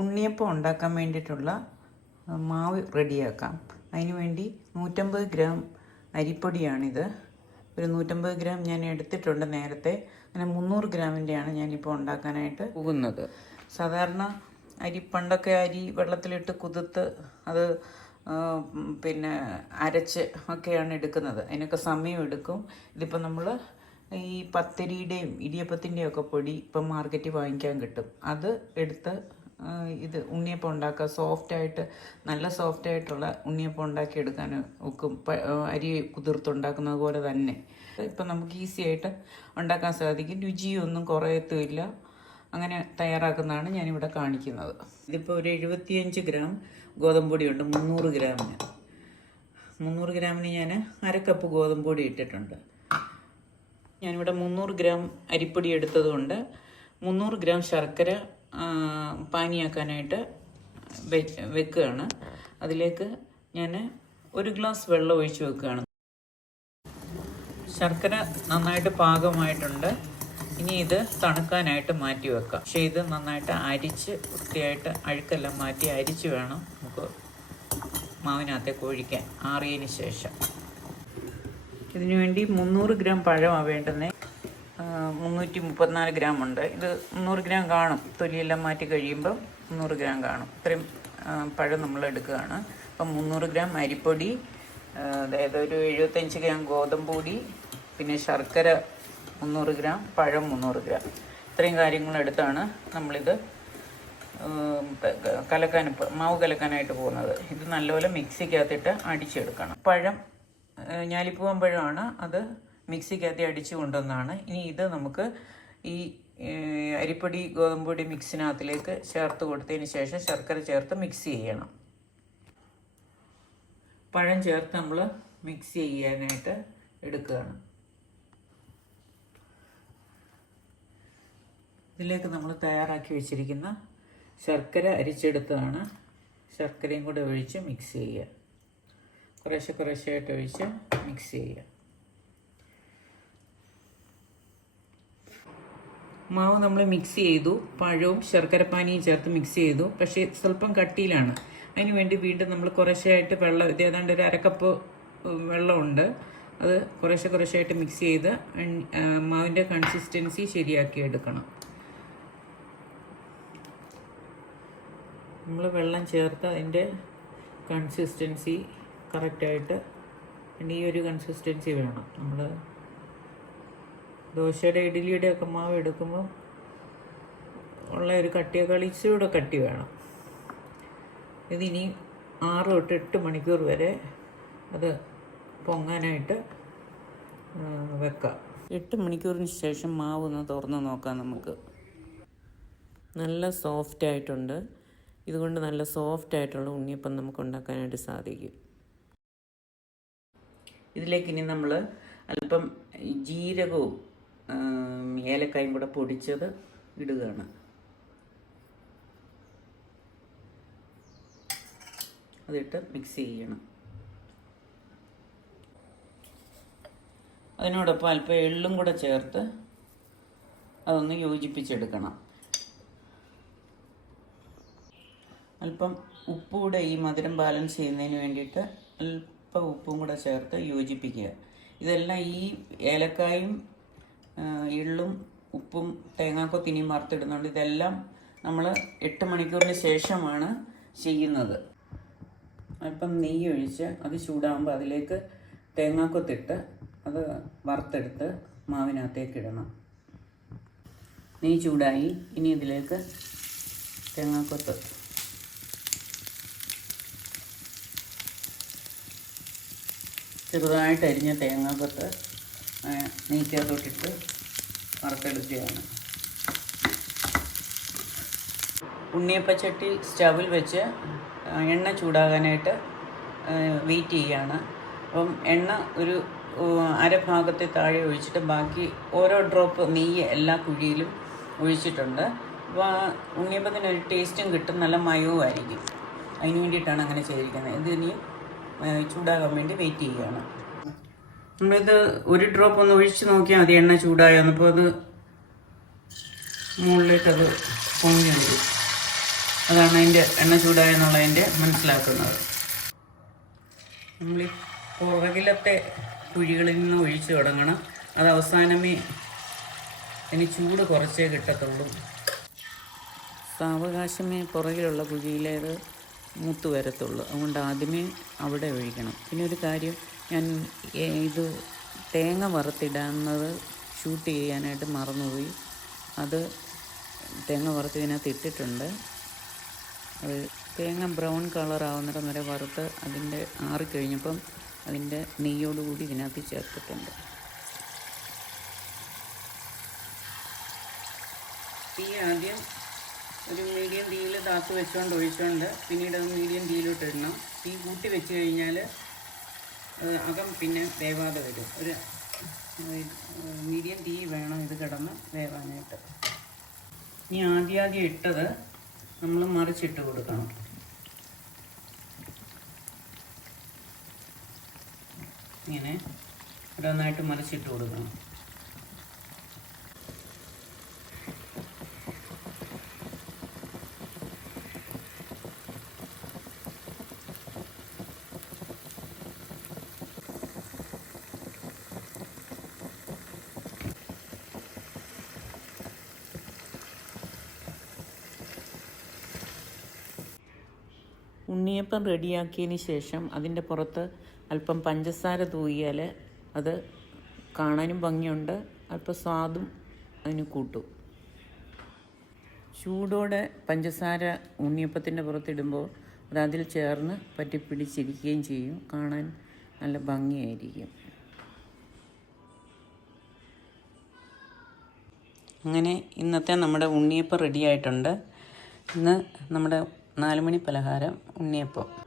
ഉണ്ണിയപ്പം ഉണ്ടാക്കാൻ വേണ്ടിയിട്ടുള്ള മാവ് റെഡിയാക്കാം. അതിന് വേണ്ടി നൂറ്റമ്പത് ഗ്രാം അരിപ്പൊടിയാണിത്. ഒരു നൂറ്റമ്പത് ഗ്രാം ഞാൻ എടുത്തിട്ടുണ്ട് നേരത്തെ. അങ്ങനെ മുന്നൂറ് ഗ്രാമിന്റെയാണ് ഞാനിപ്പോൾ ഉണ്ടാക്കാനായിട്ട് പോകുന്നത്. സാധാരണ അരി പണ്ടൊക്കെ അരി വെള്ളത്തിലിട്ട് കുതിർത്ത് അത് പിന്നെ അരച്ച് ഒക്കെയാണ് എടുക്കുന്നത്. അതിനൊക്കെ സമയം എടുക്കും. ഇതിപ്പോൾ നമ്മൾ ഈ പത്തരിയുടെയും ഇടിയപ്പത്തിന്റെയും ഒക്കെ പൊടി ഇപ്പം മാർക്കറ്റിൽ വാങ്ങിക്കാൻ കിട്ടും. അത് എടുത്ത് ഇത് ഉണ്ണിയപ്പം ഉണ്ടാക്കുക. സോഫ്റ്റായിട്ട് നല്ല സോഫ്റ്റായിട്ടുള്ള ഉണ്ണിയപ്പം ഉണ്ടാക്കി എടുക്കാൻ ഒക്കും അരി കുതിർത്തുണ്ടാക്കുന്നത് പോലെ തന്നെ. ഇപ്പം നമുക്ക് ഈസി ആയിട്ട് ഉണ്ടാക്കാൻ സാധിക്കും. രുചിയൊന്നും കുറയത്തുമില്ല. അങ്ങനെ തയ്യാറാക്കുന്നതാണ് ഞാനിവിടെ കാണിക്കുന്നത്. ഇതിപ്പോൾ ഒരു എഴുപത്തിയഞ്ച് ഗ്രാം ഗോതമ്പ് പൊടിയുണ്ട് മുന്നൂറ് ഗ്രാമിന്. മുന്നൂറ് ഗ്രാമിന് ഞാൻ അര കപ്പ് ഗോതമ്പ് പൊടി ഇട്ടിട്ടുണ്ട്. ഞാനിവിടെ മുന്നൂറ് ഗ്രാം അരിപ്പൊടി എടുത്തതുകൊണ്ട് മുന്നൂറ് ഗ്രാം ശർക്കര പാനിയാക്കാനായിട്ട് വെക്കുകയാണ്. അതിലേക്ക് ഞാൻ ഒരു ഗ്ലാസ് വെള്ളം ഒഴിച്ച് വെക്കുകയാണ്. ശർക്കര നന്നായിട്ട് പാകമായിട്ടുണ്ട്. ഇനി ഇത് തണുക്കാനായിട്ട് മാറ്റി വെക്കാം. പക്ഷേ ഇത് നന്നായിട്ട് അരിച്ച് വൃത്തിയായിട്ട് അഴുക്കെല്ലാം മാറ്റി അരിച്ച് വേണം നമുക്ക് മാവിനകത്തേക്ക് ഒഴിക്കാൻ. ആറിയതിന് ശേഷം. ഇതിനുവേണ്ടി മുന്നൂറ് ഗ്രാം പഴമാണ് വേണ്ടുന്നത് മുന്നൂറ്റി മുപ്പത്തിനാല് ഗ്രാം ഉണ്ട്. ഇത് മുന്നൂറ് ഗ്രാം കാണും. തൊലിയെല്ലാം മാറ്റി കഴിയുമ്പോൾ മുന്നൂറ് ഗ്രാം കാണും. ഇത്രയും പഴം നമ്മൾ എടുക്കുകയാണ്. അപ്പം മുന്നൂറ് ഗ്രാം അരിപ്പൊടി അതായത് ഒരു എഴുപത്തഞ്ച് ഗ്രാം ഗോതമ്പ് പൊടി പിന്നെ ശർക്കര മുന്നൂറ് ഗ്രാം പഴം മുന്നൂറ് ഗ്രാം. ഇത്രയും കാര്യങ്ങളെടുത്താണ് നമ്മളിത് കലക്കാൻ മാവ് കലക്കാനായിട്ട് പോകുന്നത്. ഇത് നല്ലപോലെ മിക്സിക്കകത്തിട്ട് അടിച്ചെടുക്കണം. പഴം ഞാലിപ്പൂവൻ പഴമാണ്. അത് മിക്സിക്കകത്ത് അടിച്ചു കൊണ്ടുവന്നാണ്. ഇനി ഇത് നമുക്ക് ഈ അരിപ്പൊടി ഗോതമ്പൊടി മിക്സിനകത്തിലേക്ക് ചേർത്ത് കൊടുത്തതിന് ശേഷം ശർക്കര ചേർത്ത് മിക്സ് ചെയ്യണം. പഴം ചേർത്ത് നമ്മൾ മിക്സ് ചെയ്യാനായിട്ട് എടുക്കുകയാണ്. ഇതിലേക്ക് നമ്മൾ തയ്യാറാക്കി വെച്ചിരിക്കുന്ന ശർക്കര അരിച്ചെടുത്തതാണ്. ശർക്കരയും കൂടെ ഒഴിച്ച് മിക്സ് ചെയ്യുക. കുറേശ്ശെ കുറേശ്ശെയായിട്ട് ഒഴിച്ച് മിക്സ് ചെയ്യുക. മാവ് നമ്മൾ മിക്സ് ചെയ്തു. പഴവും ശർക്കരപ്പാനിയും ചേർത്ത് മിക്സ് ചെയ്തു. പക്ഷേ സ്വല്പം കട്ടിയിലാണ്. അതിന് വേണ്ടി വീണ്ടും നമ്മൾ കുറേശ്ശെയായിട്ട് വെള്ളം ഇത് ഏതാണ്ട് ഒരു അരക്കപ്പ് വെള്ളമുണ്ട്. അത് കുറേശ്ശെ കുറേശ്ശെയായിട്ട് മിക്സ് ചെയ്ത് മാവിന്റെ കൺസിസ്റ്റൻസി ശരിയാക്കി എടുക്കണം. നമ്മൾ വെള്ളം ചേർത്ത് അതിന്റെ കൺസിസ്റ്റൻസി കറക്റ്റായിട്ട് ഈ ഒരു കൺസിസ്റ്റൻസി വേണം. നമ്മൾ ദോശയുടെ ഇഡ്ഡലിയുടെ ഒക്കെ മാവ് എടുക്കുമ്പോൾ ഉള്ള ഒരു കട്ടിയൊക്കെ കളിച്ചൂടെ കട്ടി വേണം. ഇതിനി ആറ് തൊട്ട് എട്ട് മണിക്കൂർ വരെ അത് പൊങ്ങാനായിട്ട് വെക്കാം. എട്ട് മണിക്കൂറിന് ശേഷം മാവ് ഒന്ന് തുറന്ന് നോക്കാം നമുക്ക്. നല്ല സോഫ്റ്റ് ആയിട്ടുണ്ട്. ഇതുകൊണ്ട് നല്ല സോഫ്റ്റ് ആയിട്ടുള്ള ഉണ്ണിയപ്പം നമുക്ക് ഉണ്ടാക്കാനായിട്ട് സാധിക്കും. ഇതിലേക്ക് ഇനി നമ്മൾ അല്പം ജീരകവും ഏലക്കായും കൂടെ പൊടിച്ചത് ഇടുകയാണ്. അതിട്ട് മിക്സ് ചെയ്യണം. അതിനോടൊപ്പം അല്പം എള്ളും കൂടെ ചേർത്ത് അതൊന്ന് യോജിപ്പിച്ചെടുക്കണം. അല്പം ഉപ്പ് കൂടെ ഈ മധുരം ബാലൻസ് ചെയ്യുന്നതിന് വേണ്ടിയിട്ട് അല്പം ഉപ്പും കൂടെ ചേർത്ത് യോജിപ്പിക്കുക. ഇതെല്ലാം ഈ ഏലക്കായും എള്ളും ഉപ്പും തേങ്ങാക്കൊത്തിനിയും വറുത്തിടുന്നുണ്ട്. ഇതെല്ലാം നമ്മൾ എട്ട് മണിക്കൂറിന് ശേഷമാണ് ചെയ്യുന്നത്. അപ്പം നെയ്യ് ഒഴിച്ച് അത് ചൂടാകുമ്പോൾ അതിലേക്ക് തേങ്ങാക്കൊത്തിട്ട് അത് വറുത്തെടുത്ത് മാവിനകത്തേക്ക് ഇടണം. നെയ്യ് ചൂടായി. ഇനി ഇതിലേക്ക് തേങ്ങാക്കൊത്ത്. ചെറുതായിട്ട് അരിഞ്ഞ തേങ്ങാക്കൊത്ത് നെയ്ക്കകത്തോട്ടിട്ട് വറുത്തെടുക്കുകയാണ്. ഉണ്ണിയപ്പച്ചട്ടി സ്റ്റവിൽ വെച്ച് എണ്ണ ചൂടാകാനായിട്ട് വെയിറ്റ് ചെയ്യുകയാണ്. അപ്പം എണ്ണ ഒരു അരഭാഗത്തെ താഴെ ഒഴിച്ചിട്ട് ബാക്കി ഓരോ ഡ്രോപ്പ് നെയ്യ് എല്ലാ കുഴിയിലും ഒഴിച്ചിട്ടുണ്ട്. അപ്പോൾ ഉണ്ണിയപ്പത്തിന് ഒരു ടേസ്റ്റും കിട്ടും നല്ല മയവും ആയിരിക്കും. അതിന് വേണ്ടിയിട്ടാണ് അങ്ങനെ ചെയ്തിരിക്കുന്നത്. ഇത് ഇനി ചൂടാകാൻ വേണ്ടി വെയിറ്റ് ചെയ്യുകയാണ്. നമ്മളിത് ഒരു ഡ്രോപ്പ് ഒന്ന് ഒഴിച്ച് നോക്കിയാൽ മതി എണ്ണ ചൂടായെന്ന് അപ്പോൾ അത് മുകളിലേക്കത് പൊങ്ങി വരും. അതാണ് അതിന്റെ എണ്ണ ചൂടായെന്നുള്ളതിന്റെ മനസ്സിലാക്കുന്നത്. നമ്മൾ ഈ പുറകിലത്തെ കുഴികളിൽ നിന്ന് ഒഴിച്ച് തുടങ്ങണം. അത് അവസാനമേ ഇനി ചൂട് കുറച്ചേ കിട്ടത്തുള്ളൂ. സാവകാശമേ പുറകിലുള്ള കുഴിയിലേത് മൂത്ത് വരത്തുള്ളൂ. അതുകൊണ്ട് ആദ്യമേ അവിടെ ഒഴിക്കണം. പിന്നെ ഒരു കാര്യം ഞാൻ ഇത് തേങ്ങ വറുത്തിടുന്നത് ഷൂട്ട് ചെയ്യാനായിട്ട് മറന്നുപോയി. അത് തേങ്ങ വറുത്ത് ഇതിനകത്ത് ഇട്ടിട്ടുണ്ട്. അത് തേങ്ങ ബ്രൗൺ കളർ ആവുന്നിടം വരെ വറുത്ത് അതിന്റെ ആറിക്കഴിഞ്ഞപ്പം അതിന്റെ നെയ്യോടുകൂടി ഇതിനകത്ത് ചേർത്തിട്ടുണ്ട്. തീ ആദ്യം ഒരു മീഡിയം തീയിൽ താത്ത് വെച്ചുകൊണ്ട് ഒഴിച്ചുകൊണ്ട് പിന്നീട് അത് മീഡിയം തീയിലോട്ട് ഇടണം. തീ കൂട്ടി വെച്ച് കഴിഞ്ഞാൽ അകം പിന്നെ വേവാതെ വരും. ഒരു മീഡിയം തീ വേണം ഇത് കിടന്ന് വേവാനായിട്ട്. ഇനി ആദ്യാദ്യം ആദ്യം ഇട്ടത് നമ്മൾ മറിച്ചിട്ട് കൊടുക്കണം. ഇങ്ങനെ. ഓരോന്നായിട്ട് മറിച്ചിട്ട് കൊടുക്കണം. ഉണ്ണിയപ്പം റെഡിയാക്കിയതിന് ശേഷം അതിന്റെ പുറത്ത് അല്പം പഞ്ചസാര തൂകിയാൽ അത് കാണാനും ഭംഗിയുണ്ട്. അല്പം സ്വാദും അതിന് കൂട്ടും. ചൂടോടെ പഞ്ചസാര ഉണ്ണിയപ്പത്തിന്റെ പുറത്തിടുമ്പോൾ അത് അതിൽ ചേർന്ന് പറ്റിപ്പിടിച്ചിരിക്കുകയും ചെയ്യും. കാണാൻ നല്ല ഭംഗിയായിരിക്കും. അങ്ങനെ ഇന്നത്തെ നമ്മുടെ ഉണ്ണിയപ്പം റെഡിയായിട്ടുണ്ട്. ഇന്ന് നമ്മുടെ നാലുമണി പലഹാരം ഉണ്ണിയപ്പം.